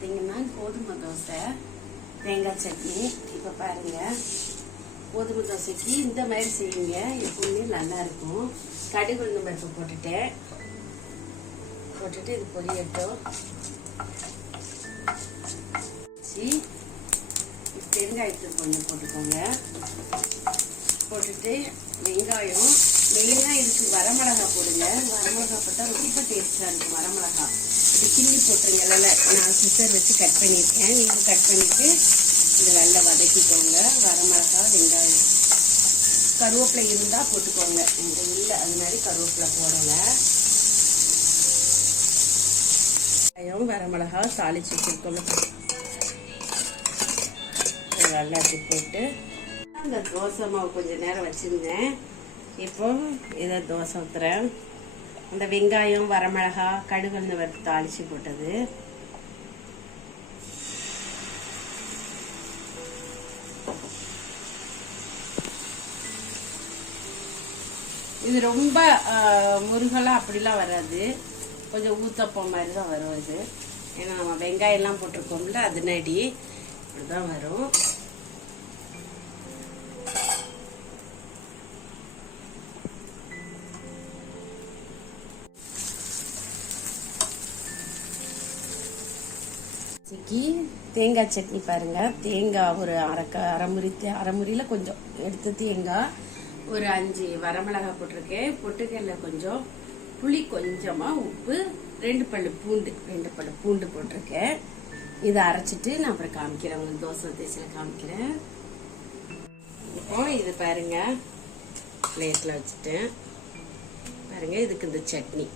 பார்த்தீங்கன்னா கோதுமை தோசை தேங்காய் சட்னி. இப்போ பாருங்க, கோதுமை தோசைக்கு இந்த மாதிரி செய்யுங்க, எப்பவுமே நல்லா இருக்கும். கடுகு உளுந்தம் பருப்பு போட்டுட்டு இது பொரியட்டும். பெருங்காயத்தூள் கொஞ்சம் போட்டுக்கோங்க. போட்டுட்டு வெங்காயம், மெயினாக இதுக்கு வரமிளகா போடுங்க. வரமிளகா போட்டால் ரொம்ப டேஸ்டாக இருக்கும். வரமிளகா இது கிள்ளி போட்டுருங்க. நான் சிசர் வச்சு கட் பண்ணியிருக்கேன். நீங்கள் கட் பண்ணிவிட்டு இது நல்லா வதக்கிக்கோங்க. வரமிளகா, வெங்காயம், கருவேப்பிலை இருந்தால் போட்டுக்கோங்க. இந்த இல்லை அது மாதிரி கருவேப்பிலை போடலை. வெங்காயம், வரமிளகா தாளிச்சு வச்சுருக்கோங்க. நல்லா போட்டு அந்த தோசை மாவு கொஞ்சம் நேரம் வச்சுருந்தேன். இப்போ இதை தோசை ஊற்றுறேன். அந்த வெங்காயம், வரமிளகா, கடுகு உளுந்தம் பருப்பு தாளிச்சு போட்டது. இது ரொம்ப முருகலாக அப்படிலாம் வராது, கொஞ்சம் ஊத்தப்பம் மாதிரி தான் வரும் இது. ஏன்னா நம்ம வெங்காயம்லாம் போட்டிருக்கோம்ல, அதனாடி இப்படிதான் வரும். தேங்காய் சட்னி பாருங்க. தேங்காய் ஒரு அரைமுறியில் கொஞ்சம் எடுத்து தேங்காய், ஒரு 5 வரமிளகாய் போட்டிருக்கேன். பொட்டுக்கல்ல கொஞ்சம், புளி கொஞ்சமாக, உப்பு, 2 பல்லு பூண்டு போட்டிருக்கேன். இதை அரைச்சிட்டு நான் அப்புறம் காமிக்கிறேன். உங்களுக்கு தோசை தேய்ச்சியில் காமிக்கிறேன். இப்போ இது பாருங்க, பிளேட்டில் வச்சுட்டேன். பாருங்க, இதுக்கு இந்த சட்னி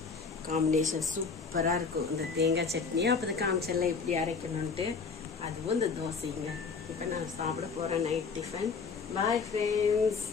காம்பினேஷன் சூப்பராக இருக்கும். இந்த தேங்காய் சட்னியை அப்போ இந்த காமிச்செல்லாம் எப்படி அரைக்கணும்ன்ட்டு, அதுவும் இந்த தோசைங்க. இப்போ நான் சாப்பிட போகிறேன் நைட் டிஃபன். Bye friends.